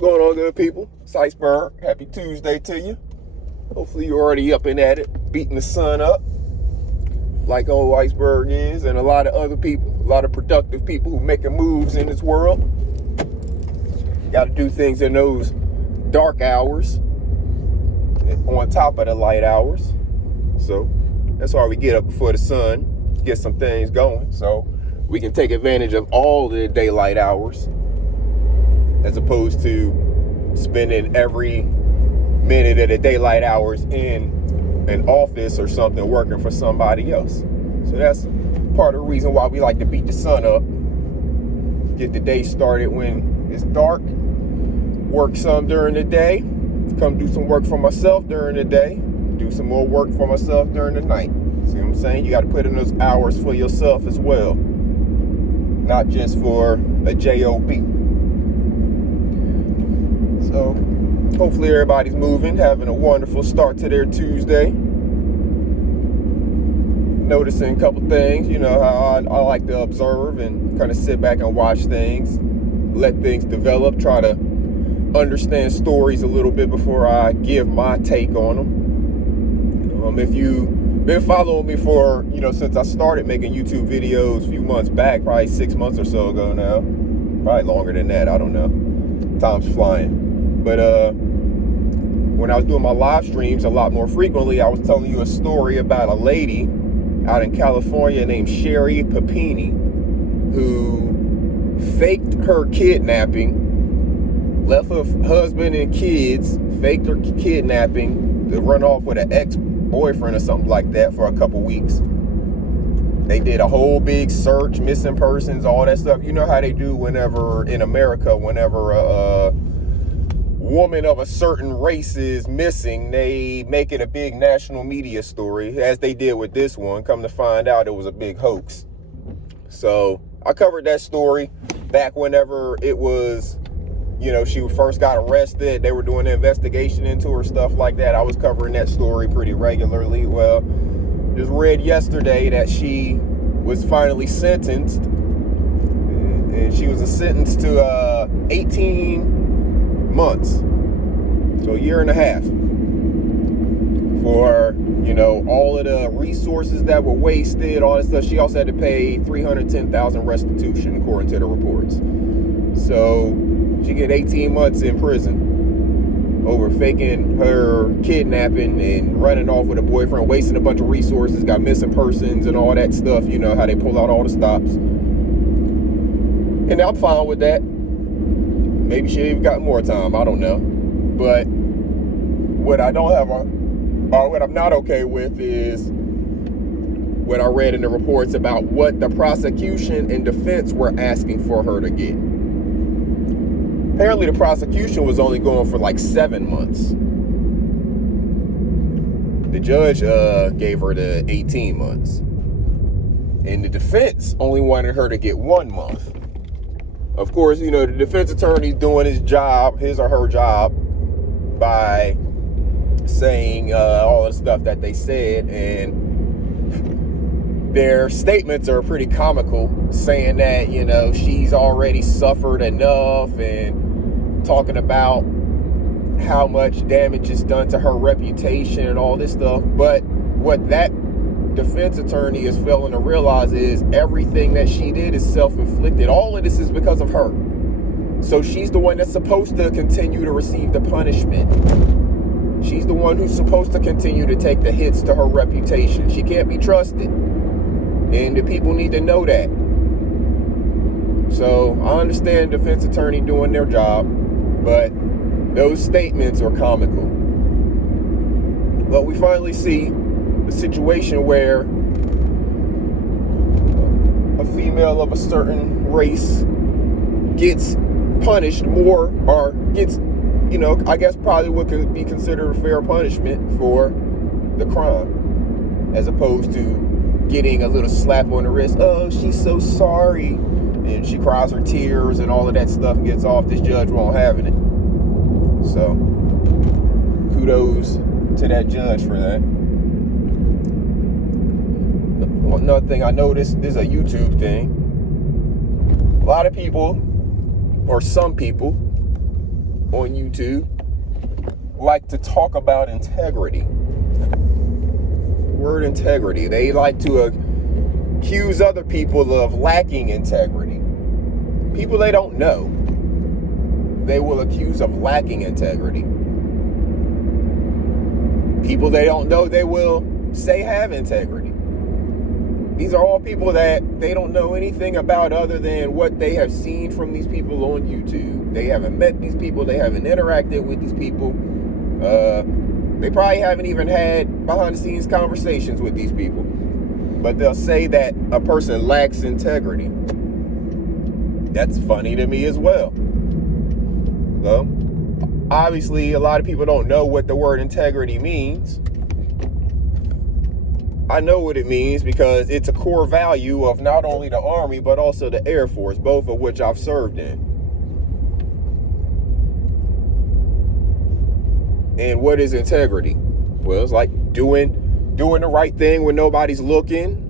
What's going on, good people? It's Iceberg. Happy Tuesday to you. Hopefully you're already up and at it, beating the sun up like old Iceberg is, and a lot of other people, a lot of productive people who making moves in this world. Got to do things in those dark hours on top of the light hours. So that's why we get up before the sun, get some things going so we can take advantage of all the daylight hours, as opposed to spending every minute of the daylight hours in an office or something working for somebody else. So that's part of the reason why we like to beat the sun up, get the day started when it's dark, work some during the day, come do some work for myself during the day, do some more work for myself during the night. See what I'm saying? You got to put in those hours for yourself as well, not just for a job. So hopefully everybody's moving, having a wonderful start to their Tuesday. Noticing a couple things, you know, how I like to observe and kind of sit back and watch things, let things develop, try to understand stories a little bit before I give my take on them. If you've been following me for, since I started making YouTube videos a few months back, probably 6 months or so ago now, probably longer than that, I don't know, time's flying. But when I was doing my live streams a lot more frequently, I was telling you a story about a lady out in California named Sherry Papini, who faked her kidnapping, left her husband and kids, faked her kidnapping to run off with an ex-boyfriend or something like that for a couple weeks. They did a whole big search, missing persons, all that stuff. You know how they do whenever in America, whenever a woman of a certain race is missing, they make it a big national media story, as they did with this one. Come to find out, it was a big hoax. So I covered that story back whenever it was, she first got arrested. They were doing an investigation into her, stuff like that. I was covering that story pretty regularly. Well, just read yesterday that she was finally sentenced, and she was sentenced to 18 months, so a year and a half, for all of the resources that were wasted, all that stuff. She also had to pay $310,000 restitution according to the reports. So she get 18 months in prison over faking her kidnapping and running off with a boyfriend, wasting a bunch of resources, got missing persons and all that stuff. You know how they pull out all the stops, and I'm fine with that. Maybe she even got more time, I don't know. But what I don't have, what I'm not okay with is what I read in the reports about what the prosecution and defense were asking for her to get. Apparently the prosecution was only going for like 7 months. The judge gave her the 18 months. And the defense only wanted her to get 1 month. Of course, the defense attorney's doing his job, his or her job, by saying all the stuff that they said, and their statements are pretty comical, saying that, she's already suffered enough, and talking about how much damage is done to her reputation and all this stuff. But what that defense attorney is failing to realize is everything that she did is self-inflicted. All of this is because of her. So she's the one that's supposed to continue to receive the punishment. She's the one who's supposed to continue to take the hits to her reputation. She can't be trusted, and the people need to know that. So I understand defense attorney doing their job, but those statements are comical. But we finally see a situation where a female of a certain race gets punished more, or gets, I guess probably what could be considered a fair punishment for the crime, as opposed to getting a little slap on the wrist. Oh, she's so sorry, and she cries her tears and all of that stuff and gets off. This judge won't have it. So kudos to that judge for that. Another thing I noticed, this is a YouTube thing. A lot of people, or some people, on YouTube like to talk about integrity. Word integrity. They like to accuse other people of lacking integrity. People they don't know, they will accuse of lacking integrity. People they don't know, they will say have integrity. These are all people that they don't know anything about other than what they have seen from these people on YouTube. They haven't met these people. They haven't interacted with these people. They probably haven't even had behind the scenes conversations with these people. But they'll say that a person lacks integrity. That's funny to me as well. So, obviously, a lot of people don't know what the word integrity means. I know what it means because it's a core value of not only the Army, but also the Air Force, both of which I've served in. And what is integrity? Well, it's like doing the right thing when nobody's looking.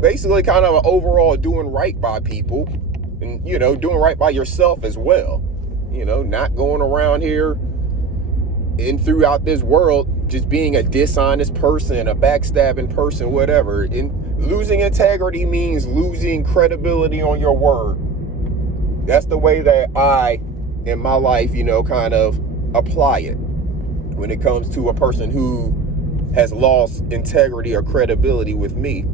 Basically kind of an overall doing right by people. And, doing right by yourself as well. Not going around here and throughout this world just being a dishonest person, a backstabbing person, whatever. And losing integrity means losing credibility on your word. That's the way that I, in my life, kind of apply it when it comes to a person who has lost integrity or credibility with me.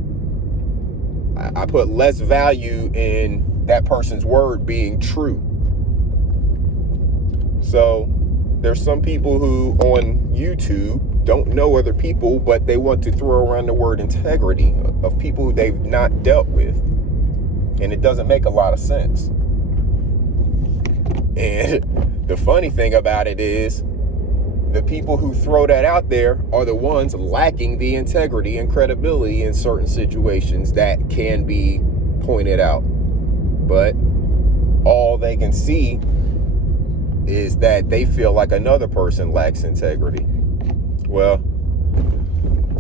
I put less value in that person's word being true. So there's some people who on YouTube don't know other people, but they want to throw around the word integrity of people who they've not dealt with. And it doesn't make a lot of sense. And the funny thing about it is the people who throw that out there are the ones lacking the integrity and credibility in certain situations that can be pointed out. But all they can see is that they feel like another person lacks integrity. Well,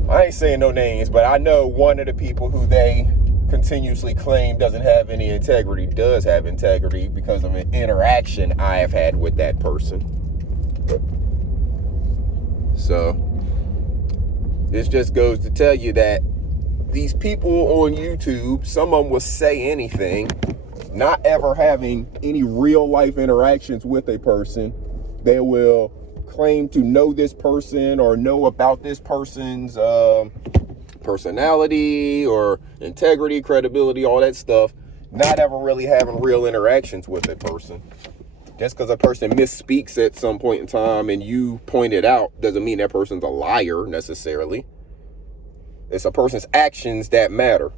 I ain't saying no names, but I know one of the people who they continuously claim doesn't have any integrity does have integrity because of an interaction I have had with that person. So this just goes to tell you that these people on YouTube, some of them will say anything, not ever having any real life interactions with a person. They will claim to know this person or know about this person's personality or integrity, credibility, all that stuff, not ever really having real interactions with a person. Just because a person misspeaks at some point in time and you point it out doesn't mean that person's a liar necessarily. It's a person's actions that matter.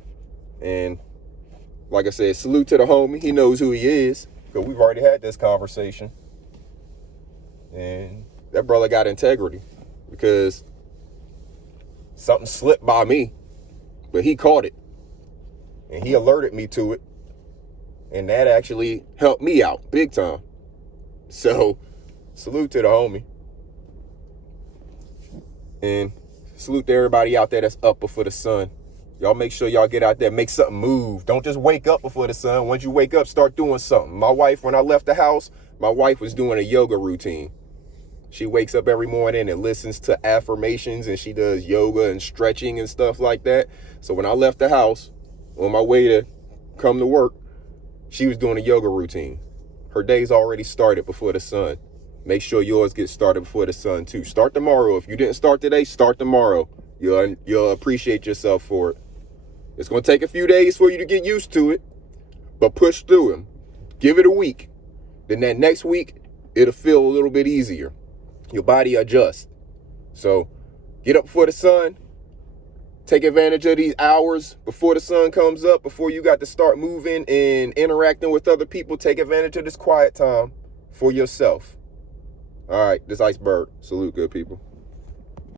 And like I said, salute to the homie. He knows who he is because we've already had this conversation. And that brother got integrity because something slipped by me, but he caught it and he alerted me to it. And that actually helped me out big time. So salute to the homie. And salute to everybody out there that's up before the sun. Y'all make sure y'all get out there, make something move. Don't just wake up before the sun. Once you wake up, start doing something. My wife, when I left the house, my wife was doing a yoga routine. She wakes up every morning and listens to affirmations and she does yoga and stretching and stuff like that. So when I left the house on my way to come to work, she was doing a yoga routine. Her day's already started before the sun. Make sure yours gets started before the sun too. Start tomorrow. If you didn't start today, start tomorrow. You'll appreciate yourself for it. It's going to take a few days for you to get used to it, but push through them. Give it a week. Then that next week, it'll feel a little bit easier. Your body adjusts. So get up before the sun. Take advantage of these hours before the sun comes up, before you got to start moving and interacting with other people. Take advantage of this quiet time for yourself. All right, this Iceberg. Salute, good people.